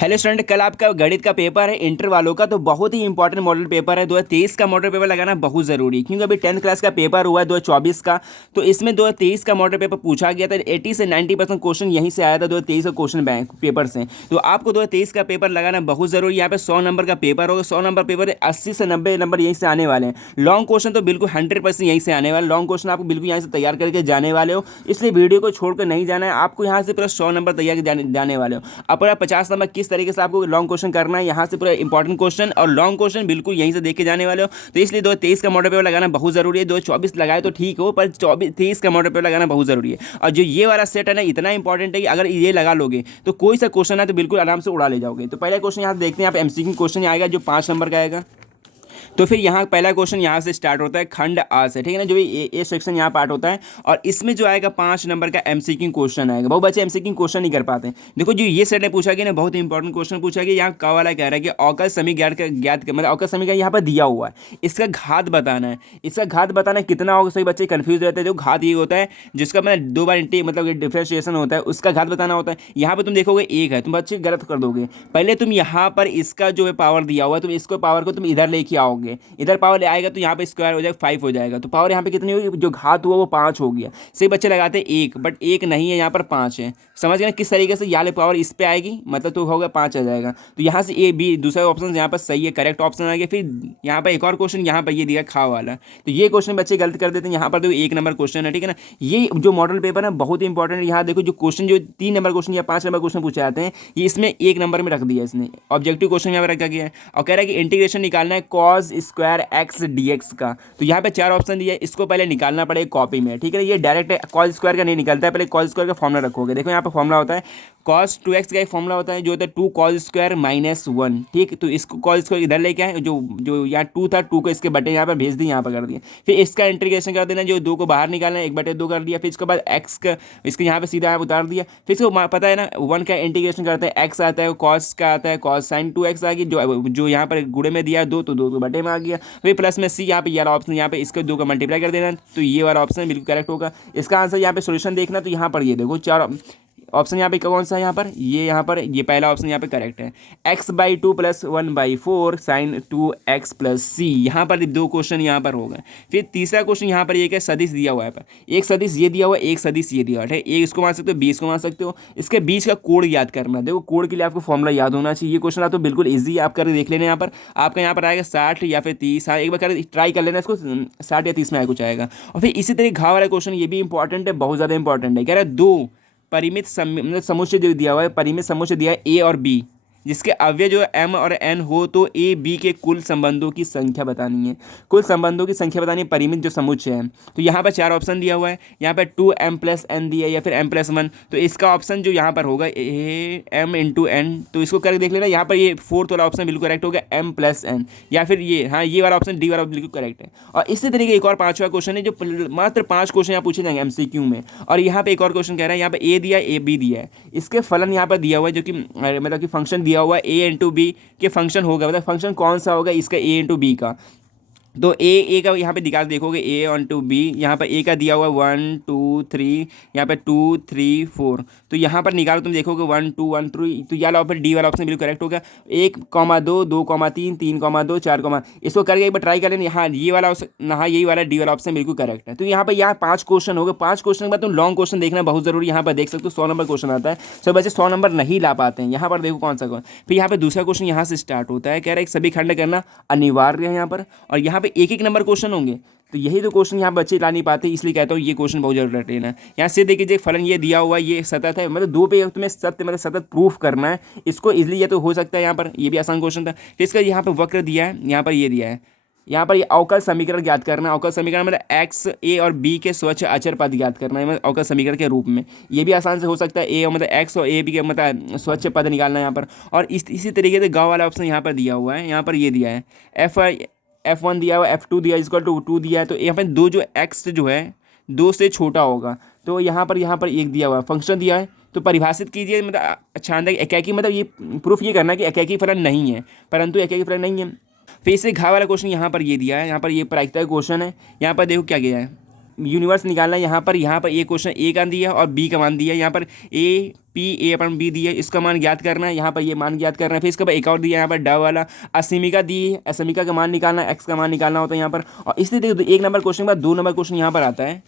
Hello student, कल आपका गणित का पेपर है इंटर वालों का। तो बहुत ही इंपॉर्टेंट मॉडल पेपर है। 2023 का मॉडल पेपर लगाना बहुत ज़रूरी है, क्योंकि अभी 10th क्लास का पेपर हुआ है 2024 का। तो इसमें 2023 का मॉडल पेपर पूछा गया था। 80 से 90% क्वेश्चन यहीं से आया था 2023 का क्वेश्चन बैंक पेपर से। तो आपको 2023 का पेपर लगाना बहुत ज़रूरी है। यहाँ पे 100 नंबर का पेपर होगा। 100 नंबर पेपर 80 से 90 नंबर यहीं से आने वाले हैं। लॉन्ग क्वेश्चन तो बिल्कुल 100% यहीं से आने वाले। लॉन्ग क्वेश्चन आपको बिल्कुल यहाँ से तैयार करके जाने वाले हो, इसलिए वीडियो को छोड़कर नहीं जाना है। आपको यहाँ से पूरा 100 नंबर तैयार जाने वाले हो। अब पूरा 50 नंबर किस तरीके से आपको लॉन्ग क्वेश्चन करना है, यहाँ से पूरा इंपॉर्टेंट क्वेश्चन और लॉन्ग क्वेश्चन बिल्कुल यहीं से देख के जाने वाले हो। तो इसलिए 2023 का मॉडल पेपर लगाना बहुत जरूरी है। 2024 लगाए तो ठीक हो, पर 23 का मॉडल पेपर लगाना बहुत जरूरी है। और जो ये वाला सेट है ना, इतना इंपॉर्टेंट है कि अगर ये लगा लोगे तो कोई सा क्वेश्चन है तो बिल्कुल आराम से उड़ा ले जाओगे। तो पहला क्वेश्चन यहाँ देखते हैं। आप एमसीक्यू क्वेश्चन आएगा जो 5 नंबर का आएगा। तो फिर यहाँ पहला क्वेश्चन यहाँ से स्टार्ट होता है, खंड आ से, ठीक है ना। जो ये सेक्शन यहाँ पार्ट होता है और इसमें जो आएगा 5 नंबर का एमसीक्यू क्वेश्चन आएगा। बहुत बच्चे एमसीक्यू क्वेश्चन नहीं कर पाते हैं। देखो जो ये सेट ने पूछा गया ना, बहुत इंपॉर्टेंट क्वेश्चन पूछा गया। यहाँ का वाला कह रहा है कि अवकल समीकरण ज्ञात मतलब अवकल समीकरण यहाँ पर दिया हुआ है, इसका घात बताना है। इसका घात बताना कितना होगा, सही बच्चे कंफ्यूज रहते हैं। जो घात ये होता है जिसका मतलब 2 बार मतलब डिफ्रेंशिएशन होता है, उसका घात बताना होता है। यहाँ पर तुम देखोगे 1 है, तुम बच्चे गलत कर दोगे। पहले तुम यहाँ पर इसका जो है पावर दिया हुआ है, तुम इसको पावर को तुम इधर लेके आओगे, इधर पावर आएगा तो यहाँ पे स्क्वायर हो जाएगा, 5 हो जाएगा। तो पावर यहाँ पे कितनी होगी, जो घात हुआ वो 5 हो गया। सही बच्चे लगाते हैं 1, बट 1 नहीं है, यहाँ पर 5 है। समझ गए ना किस तरीके से यहाँ पावर इस पे आएगी, मतलब तो होगा 5 आ जाएगा। तो यहाँ से ए बी दूसरा ऑप्शन यहाँ पर सही है, करेक्ट ऑप्शन आ गया। फिर यहाँ पर एक और क्वेश्चन यहाँ पर ये दिया खा वाला, तो ये क्वेश्चन बच्चे गलत कर देते हैं। यहाँ पर देखो 1 नंबर क्वेश्चन है, ठीक है ना। ये जो मॉडल पेपर है बहुत इंपॉर्टेंट है। यहाँ देखो जो क्वेश्चन जो 3 नंबर क्वेश्चन या 5 नंबर क्वेश्चन पूछे जाते हैं, ये इसमें 1 नंबर में रख दिया इसने। ऑब्जेक्टिव क्वेश्चन यहाँ पर रखा गया है और कह रहा है कि इंटीग्रेशन निकालना है कॉस स्क्वायर एक्स डीएक्स का। तो यहाँ पे 4 ऑप्शन दिया है, इसको पहले निकालना पड़ेगा कॉपी में, ठीक है। ये डायरेक्ट कॉस स्क्वायर का नहीं निकलता है, पहले कॉस स्क्वायर का फॉर्मूला रखोगे। देखो यहाँ पे फॉर्मूला होता है कॉस 2x का एक फॉर्मूला होता है जो होता है 2 कॉस स्क्वायर माइनस 1, ठीक। तो इसको कॉस स्क्वायर इधर लेके आए, जो यहाँ 2 था, 2 को इसके बटे यहाँ पर भेज दिए, यहाँ पर कर दिया। फिर इसका इंटीग्रेशन कर देना, जो 2 को बाहर निकालना है, 1/2 कर दिया। फिर इसके बाद एक्स का इसके यहाँ पे सीधा यहाँ उतार दिया। फिर इसको पता है ना 1 का इंटीग्रेशन करते हैं, एक्स आता है, कॉस का आता है, कॉस साइन 2x आ गई। जो यहाँ पर गुणे में दिया 2, तो 2 को बटे में आ गया। फिर प्लस में सी, यहाँ पे ये वाला ऑप्शन, यहाँ पे इसके 2 का मल्टीप्लाई कर देना, तो ये वाला ऑप्शन बिल्कुल करेक्ट होगा। इसका आंसर यहाँ पे सोल्यूशन देखना, तो यहाँ पर ये देखो 4 ऑप्शन यहाँ पे कौन सा है, यहाँ पर ये पहला ऑप्शन यहाँ पे करेक्ट है। x/2 + 1/4 sin 2x + c, यहाँ पर 2 क्वेश्चन यहाँ पर हो गए। फिर तीसरा क्वेश्चन यहाँ पर एक है सदिश दिया हुआ है, पर एक सदिश ये दिया हुआ है, एक सदिश ये दिया हुआ है। एक इसको मान सकते हो, 20 को मान सकते हो। इसके बीच का कोड याद करना है। देखो कोड के लिए आपको फॉर्मूला याद होना चाहिए। ये क्वेश्चन आप तो बिल्कुल ईजी है, आप करके देख लेना। यहाँ पर आपका यहाँ पर आएगा 60 या फिर 30। हाँ, एक बार कर ट्राई कर लेना इसको, 60 या 30 में आए कुछ आएगा। और फिर इसी तरह घाव वाला क्वेश्चन, ये भी इंपॉर्टेंट है, बहुत ज़्यादा इंपॉर्टेंट है। कह रहा है 2 परिमित मतलब समुच्चय जो दिया हुआ है, परिमित समुच्चय दिया है ए और बी, जिसके अव्यय जो एम और एन हो, तो ए बी के कुल संबंधों की संख्या बतानी है। कुल संबंधों की संख्या बतानी है, परिमित जो समुच्चय है। तो यहाँ पर 4 ऑप्शन दिया हुआ है। यहाँ पर 2m + n दिया है या फिर m + 1। तो इसका ऑप्शन जो यहाँ पर होगा m × n, तो इसको करके देख लेना। यहाँ पर ये 4th वाला ऑप्शन बिल्कुल करेक्ट होगा, m + n, या फिर ये, हाँ, ये वाला ऑप्शन डी वाला बिल्कुल करेक्ट है। और इसी तरीके एक और 5वां क्वेश्चन है, जो मात्र 5 क्वेश्चन यहाँ पूछे जाएंगे एमसीक्यू में। और यहाँ पे एक और क्वेश्चन कह रहा है, यहाँ पे ए दिया है, ए बी दिया है, इसके फलन यहाँ पर दिया हुआ है, जो कि मतलब कि फंक्शन दिया हुआ है a × b के फंक्शन होगा, मतलब फंक्शन कौन सा होगा इसका a × b का। तो ए का यहाँ पे निकाल देखोगे, a × b, यहाँ पर a का दिया हुआ है 1 2 3, यहाँ पे 2 3 4। तो यहाँ पर निकालो तुम देखोगे 1 2 1 3। तो यह वाला डी वाला ऑप्शन बिल्कुल करेक्ट होगा। 1,2 2,3 3,2 4, इसको करके एक बार ट्राई कर लेना। हाँ, ये वाला, हाँ, यही वाला डी वाला ऑप्शन बिल्कुल करेक्ट है। तो यहाँ पर 5 क्वेश्चन हो गए। 5 क्वेश्चन के बाद तुम लॉन्ग क्वेश्चन देखना बहुत जरूरी। यहाँ पर देख सकते हो 100 नंबर क्वेश्चन आता है। सब बच्चे 100 नंबर नहीं ला पाते हैं। यहाँ पर देखो कौन सा कौन। फिर यहाँ पे दूसरा क्वेश्चन यहाँ से स्टार्ट होता है, कह रहा है सभी खंड करना अनिवार्य है यहाँ पर। और यहाँ पे 1-1 नंबर क्वेश्चन होंगे। तो यही तो क्वेश्चन यहाँ बच्चे ला नहीं पाते, इसलिए कहता हूँ ये क्वेश्चन बहुत जरूर रट लेना। यहाँ से देखिए फलन ये दिया हुआ है, ये सतत है, मतलब 2 पे तुम्हें सत्य मतलब सतत प्रूफ करना है इसको। इजली ये तो हो सकता है, यहाँ पर ये भी आसान क्वेश्चन था। फिर इसका यहाँ पर वक्र दिया है, यहाँ पर ये दिया है, यहाँ पर ये अवकल समीकरण ज्ञात करना है। अवकल समीकरण मतलब एक्स ए और बी के स्वच्छ अचर पद ज्ञात करना है, मतलब अवकल समीकरण के रूप में। ये भी आसान से हो सकता है, ए मतलब एक्स और ए बी के मतलब स्वच्छ पद निकालना है यहाँ पर। और इसी तरीके से गाँव वाला ऑप्शन यहाँ पर दिया हुआ है, यहाँ पर ये दिया है F1 दिया हुआ, F2 दिया = 2 दिया है। तो यहाँ पर 2 जो x जो है 2 से छोटा होगा, तो यहाँ पर 1 दिया हुआ है, फंक्शन दिया है। तो परिभाषित कीजिए, मतलब अच्छा एकाकी, मतलब ये प्रूफ ये करना कि एकाकी फलन नहीं है, परंतु एकाकी फलन नहीं है। फिर इससे घा वाला क्वेश्चन यहाँ पर ये दिया है, यहाँ पर ये प्रायिकता क्वेश्चन है। यहाँ पर देखो क्या किया है, यूनिवर्स निकालना है। यहाँ पर ए क्वेश्चन ए का दिया है और बी का मान दिया है। यहाँ पर A P A upon B दिया है, इसका मान ज्ञात करना है। यहाँ पर ये मान ज्ञात करना है। फिर इसके बाद एक और दिया है यहाँ पर ड वाला असीमिका दी है, असीमिका का मान निकालना है, एक्स का मान निकालना होता है यहाँ पर। और इसलिए देखो 1 नंबर क्वेश्चन के बाद 2 नंबर क्वेश्चन यहाँ पर आता है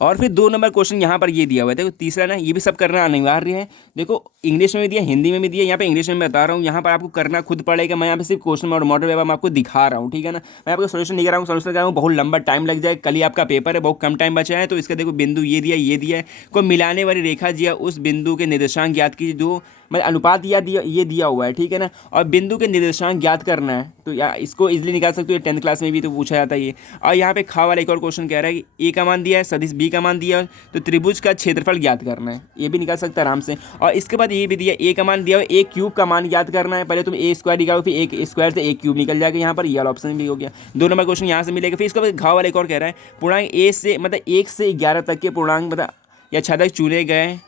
और फिर 2 नंबर क्वेश्चन यहाँ पर ये दिया हुआ है। देखो तीसरा ना, ये भी सब करना अनिवार्य है। देखो इंग्लिश में भी दिया, हिंदी में भी दिया। यहाँ पे इंग्लिश में बता रहा हूँ, यहाँ पर आपको करना खुद पड़ेगा। मैं यहाँ पे सिर्फ क्वेश्चन और मॉडल पेपर मैं आपको दिखा रहा हूँ, ठीक है ना। मैं आपको सोल्यूशन नहीं कर रहा हूँ, सोल्यूशन कर रहा हूँ, बहुत लंबा टाइम लग जाए। कल ही आपका पेपर है, बहुत कम टाइम बचा है। तो इसका देखो बिंदु ये दिया है, को मिलाने वाली रेखा दिया, उस बिंदु के निर्देशांक ज्ञात कीजिए जो मतलब अनुपात ये दिया हुआ है, ठीक है ना। और बिंदु के निर्देशांक ज्ञात करना है, तो या इसको इजीली निकाल सकते हो। 10th क्लास में भी तो पूछा जाता है ये। और यहाँ पे खा वाला एक और क्वेश्चन कह रहा है कि ए का मान दिया है, सदिश बी का मान दिया है, तो त्रिभुज का क्षेत्रफल ज्ञात करना है, ये भी निकाल सकता है आराम से। और इसके बाद ये भी दिया, ए का मान दिया है, ए क्यूब का मान ज्ञात करना है। पहले तुम ए स्क्वायर निकालो, फिर एक स्क्वायर से ए क्यूब निकल जाएगा। यहाँ पर ये वाला ऑप्शन भी हो गया। 2 नंबर क्वेश्चन यहाँ से मिलेगा। फिर इसके बाद घाव वाला एक और कह रहा है, पूर्णांक ए से मतलब 1 से 11 तक के पूर्णांक मतलब या छदक चुने गए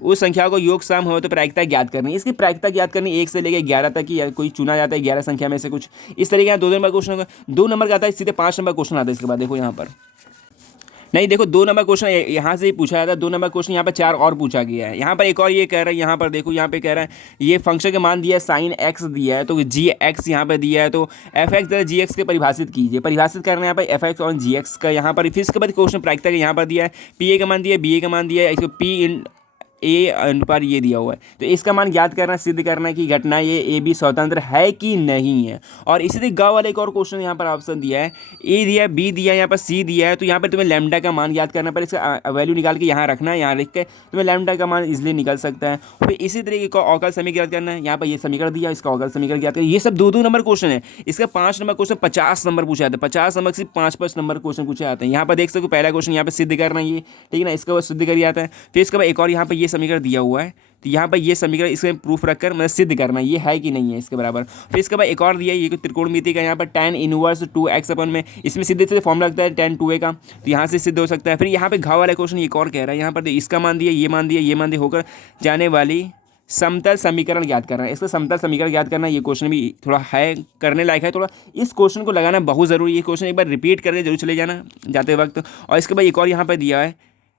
उस संख्या को योग शाम हो तो प्रायिकता ज्ञात करनी। इसकी प्रायिकता ज्ञात करनी 1 से लेकर 11 तक की, या कोई चुना जाता है 11 संख्या में से कुछ इस तरीके का। 2 नंबर क्वेश्चन होगा, 2 नंबर का आता है, सीधे 5 नंबर क्वेश्चन आता है इसके बाद। देखो यहाँ पर नहीं, देखो 2 नंबर क्वेश्चन यहाँ से ही पूछा जाता है। 2 नंबर क्वेश्चन यहाँ पर 4 और पूछा गया है। यहाँ पर एक और ये कह रहा है, यहाँ पर देखो, यहाँ पे कह रहा है ये फंक्शन का मान दिया है, साइन एक्स दिया है, तो जी एक्स यहाँ पर दिया है, तो एफ एक्स जी एक्स के परिभाषित कीजिए। परिभाषित करना है यहाँ पर एफ एक्स और जी एक्स का। यहाँ पर फिर इसके बाद क्वेश्चन प्रायिकता का यहाँ पर दिया है, पी ए का मान दिया है, बी ए का मान दिया है, इसको पी इन ए अनुपात ये दिया हुआ है, तो इसका मान ज्ञात करना, सिद्ध करना कि घटना ये ए बी स्वतंत्र है कि नहीं है। और इसी तरह ग वाला एक और क्वेश्चन यहाँ पर ऑप्शन दिया है, ए दिया है, बी दिया है, यहाँ पर सी दिया है, तो यहाँ पर तुम्हें लैम्डा का मान ज्ञात करना पर इसका वैल्यू निकाल के यहाँ रखना है, यहाँ लिख के तुम्हें लैम्डा का मान इजिली निकल सकता है। फिर इसी तरीके का अवकल समीकरण ज्ञात करना है, यहाँ पर ये समीकरण दिया, इसका अवकल समीकरण ज्ञात करना। ये सब 2 नंबर क्वेश्चन है। इसका 5 नंबर क्वेश्चन 50 नंबर पूछा जाता है, 50 नंबर से 5 नंबर क्वेश्चन पूछे जाते हैं। यहाँ पर देख सकते हो पहला क्वेश्चन यहाँ पर सिद्ध करना ये, ठीक है ना, इसका बाद सिद्ध कर जाता है। फिर इसके बाद एक और यहाँ पर ये समीकरण दिया हुआ है, तो यहाँ पर ये समीकरण इसमें प्रूफ रखकर मतलब सिद्ध करना ये है कि नहीं है इसके बराबर। फिर इसके बाद एक और दिया है, ये त्रिकोणमिति का, यहाँ पर tan इनवर्स 2x अपन में, इसमें सीधे सीधे फॉर्मूला लगता है tan 2a का, तो यहाँ से सिद्ध हो सकता है। फिर यहाँ पे घाव वाला क्वेश्चन एक और कह रहा है, यहाँ पर इसका मान दिया, ये मान दिया, ये मान दिया, होकर जाने वाली समतल समीकरण ज्ञात करना है। इसका समतल समीकरण ज्ञात करना, ये क्वेश्चन भी थोड़ा है, करने लायक है। थोड़ा इस क्वेश्चन को लगाना बहुत ज़रूरी है। ये क्वेश्चन एक बार रिपीट करके जरूर चले जाना जाते वक्त। और इसके बाद एक और यहाँ पर दिया है,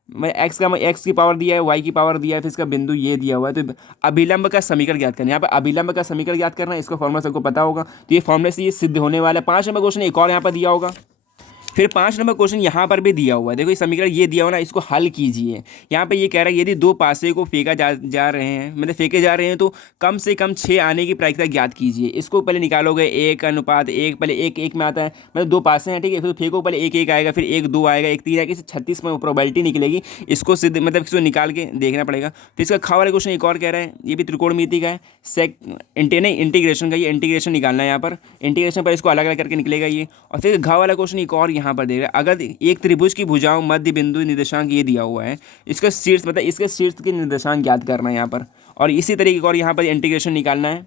मैं एक्स की पावर दिया है, वाई की पावर दिया है, फिर इसका बिंदु ये दिया हुआ है, तो अभिलंब का समीकरण ज्ञात करना है। यहाँ पर अभिलंब का समीकरण ज्ञात करना है, इसका फॉर्मूला सबको पता होगा, तो ये फॉर्मूले से ये सिद्ध होने वाला है। 5 नंबर क्वेश्चन एक और यहाँ पर दिया होगा। फिर 5 नंबर क्वेश्चन यहाँ पर भी दिया हुआ है, देखो ये समीकरण ये दिया हुआ ना, इसको हल कीजिए। यहाँ पे ये कह रहा है यदि 2 पासे को फेंके जा रहे हैं तो कम से कम 6 आने की प्रायिकता ज्ञात कीजिए। इसको पहले निकालोगे 1 अनुपात 1, पहले 1 1 में आता है, मतलब 2 पासे हैं, ठीक है, फिर फेंको, पहले 1 1 आएगा, फिर 1 2 आएगा, 1 3 आएगा, इससे 36 में प्रोबेबिलिटी निकलेगी। इसको सिद्ध मतलब इसको निकाल के देखना पड़ेगा। फिर इसका खा वाला क्वेश्चन एक और कह रहा है, ये भी त्रिकोणमिति का है, इंटीग्रेशन का, ये इंटीग्रेशन निकालना है। यहाँ पर इंटीग्रेशन पर इसको अलग अलग करके निकलेगा ये। और फिर घाव वाला क्वेश्चन एक और यहाँ पर दे रहा है, अगर एक त्रिभुज की भुजाओं मध्य बिंदु निर्देशांक ये दिया हुआ है, इसका शीर्ष मतलब इसके शीर्ष के निर्देशांक ज्ञात करना है यहाँ पर। और इसी तरीके का और यहाँ पर इंटीग्रेशन निकालना है।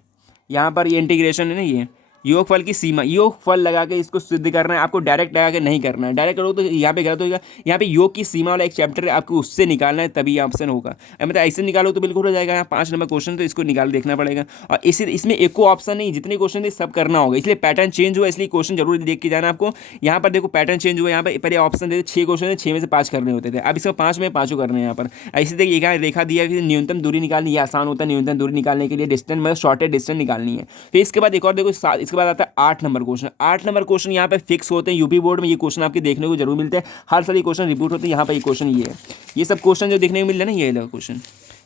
यहाँ पर ये इंटीग्रेशन है ना, ये योगफल की सीमा, योगफल लगा के इसको सिद्ध करना है आपको, डायरेक्ट लगा के नहीं करना है। डायरेक्ट करो तो यहाँ पे गलत होगा। यहाँ पे योग की सीमा वाला एक चैप्टर है, आपको उससे निकालना है, तभी ऑप्शन होगा। मतलब ऐसे निकालो तो बिल्कुल हो जाएगा। यहाँ 5 नंबर क्वेश्चन, तो इसको निकाल देखना पड़ेगा। और इसमें एक को ऑप्शन नहीं, जितने क्वेश्चन थे सब करना होगा, इसलिए पैटर्न चेंज हुआ, इसलिए क्वेश्चन जरूर देख के जाना आपको। यहाँ पर देखो पैटर्न चेंज हुआ, यहाँ पर पहले ऑप्शन थे 6 क्वेश्चन थे, 6 में से 5 करने होते थे, अब इसमें 5 में 5 करने हैं यहाँ पर। ऐसे देखिए यहाँ रेखा दिया, फिर न्यूनतम दूरी निकालनी, ये आसान होता है न्यूनतम दूरी निकालने के लिए, डिस्टेंस मतलब शॉर्टेज डिस्टेंस निकालनी है। फिर इसके बाद एक और देखो, इसके बाद आता है 8 नंबर क्वेश्चन। 8 नंबर क्वेश्चन यहाँ पे फिक्स होते हैं, यूपी बोर्ड में ये क्वेश्चन आपके देखने को जरूर मिलते हैं, हर साल ये क्वेश्चन रिपीट होते हैं। यहाँ पे ये क्वेश्चन ये है, ये सब क्वेश्चन जो देखने को मिल रहे हैं ना, ये वाला क्वेश्चन,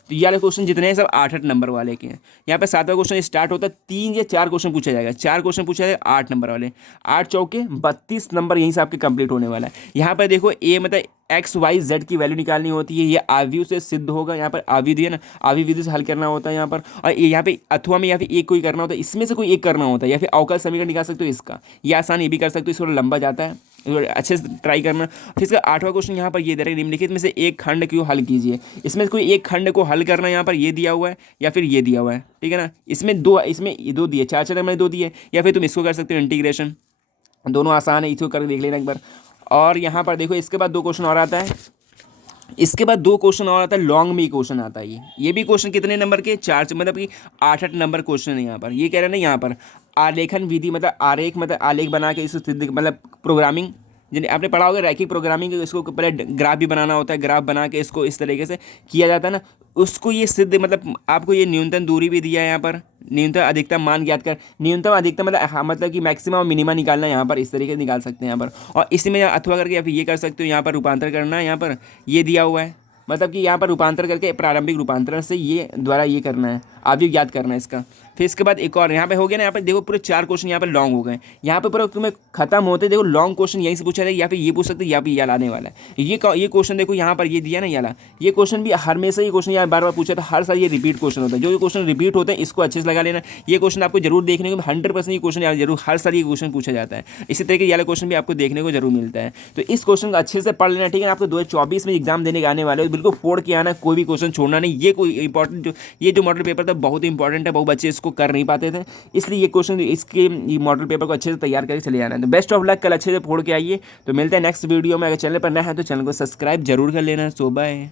तो ये वाले क्वेश्चन जितने हैं सब 8 नंबर वाले के हैं। यहाँ पे 7वां क्वेश्चन स्टार्ट होता है, 3 या 4 क्वेश्चन पूछा जाएगा, 4 क्वेश्चन पूछा जाएगा 8 नंबर वाले, 8 चौके 32 नंबर यहीं से आपके कंप्लीट होने वाला है। यहाँ पर देखो ए मतलब एक्स वाई जेड की वैल्यू निकालनी होती है, ये आव्यूह से सिद्ध होगा। यहाँ पर आव्यूह दिया ना, आव्यूह विधि से हल करना होता है यहाँ पर। और यहाँ पे अथवा में या फिर एक कोई करना होता है, इसमें से कोई एक करना होता है, या फिर अवकल समीकरण निकाल सकते हो इसका, ये आसान ये भी कर सकते हो, इसको लंबा जाता है, अच्छे से ट्राई करना। फिर इसका 8वां क्वेश्चन यहाँ पर ये दे रहा है, निम्नलिखित में से एक खंड क्यों हल कीजिए। इसमें कोई एक खंड को हल करना, यहाँ पर ये दिया हुआ है या फिर ये दिया हुआ है, ठीक है ना। इसमें दो दिए, 4 नंबर 2 दिए, या फिर तुम इसको कर सकते हो इंटीग्रेशन, दोनों आसान है, इसको करके देख लेना एक बार। और यहाँ पर देखो इसके बाद 2 क्वेश्चन और आता है, इसके बाद 2 क्वेश्चन और आता है, लॉन्ग में क्वेश्चन आता है। ये भी क्वेश्चन कितने नंबर के, 4 मतलब कि 8 नंबर क्वेश्चन है। यहाँ पर ये कह रहे हैं ना, यहाँ पर आलेखन विधि मतलब आरेख मतलब आलेख बना के इस मतलब प्रोग्रामिंग जिन्हें आपने पढ़ा होगा रैखिक प्रोग्रामिंग, इसको पहले ग्राफ भी बनाना होता है, ग्राफ बना के इसको इस तरीके से किया जाता है ना, उसको ये सिद्ध मतलब आपको ये न्यूनतम दूरी भी दिया है यहाँ पर, न्यूनतम अधिकतम मान ज्ञात कर, न्यूनतम अधिकतम मतलब हाँ, मतलब कि मैक्सिमम और मिनिमा निकालना है यहाँ पर, इस तरीके से निकाल सकते हैं यहाँ पर। और इसी में अथवा करके या फिर ये कर सकते हो, यहाँ पर रूपांतर करना है, यहाँ पर ये दिया हुआ है, मतलब कि यहाँ पर रूपांतर करके प्रारंभिक रूपांतरण से ये द्वारा ये करना है, आप भी याद करना है इसका। फिर इसके बाद एक और यहाँ पे हो गया ना, यहाँ पे देखो पूरे 4 क्वेश्चन यहाँ पे लॉन्ग हो गए, यहाँ पे पूरा तुम्हें खत्म होते देखो लॉन्ग क्वेश्चन यहीं से पूछा जाएगा, या फिर ये पूछ सकते हैं, या फिर ये लाने वाला है। ये क्वेश्चन देखो यहाँ पर ये दिया ना याला, ये क्वेश्चन भी हमेशा ये क्वेश्चन यहाँ बार बार पूछा था, हर साल ये रिपीट क्वेश्चन होता है। जो क्वेश्चन रिपीट होते हैं इसको अच्छे से लगा लेना, ये क्वेश्चन आपको जरूर देखने को 100% ये क्वेश्चन जरूर हर साल ये क्वेश्चन पूछा जाता है। इसी तरीके ये वाला क्वेश्चन भी आपको देखने को जरूर मिलता है। तो इस क्वेश्चन को अच्छे से पढ़ लेना, ठीक है। आपको 2024 में एग्जाम देने के आने वाले हो, बिल्कुल फोड़ के आना, कोई भी क्वेश्चन छोड़ना नहीं। ये कोई इंपॉर्टेंट ये जो मॉडल पेपर था बहुत इंपॉर्टेंट है, बहुत बच्चे इसको कर नहीं पाते थे, इसलिए ये क्वेश्चन इसके मॉडल पेपर को अच्छे से तैयार करके चले जाना है। तो बेस्ट ऑफ लक, कल अच्छे से फोड़ के आइए। तो मिलते हैं नेक्स्ट वीडियो में। अगर चैनल पर नया है तो चैनल को सब्सक्राइब जरूर कर लेना। सो बाय।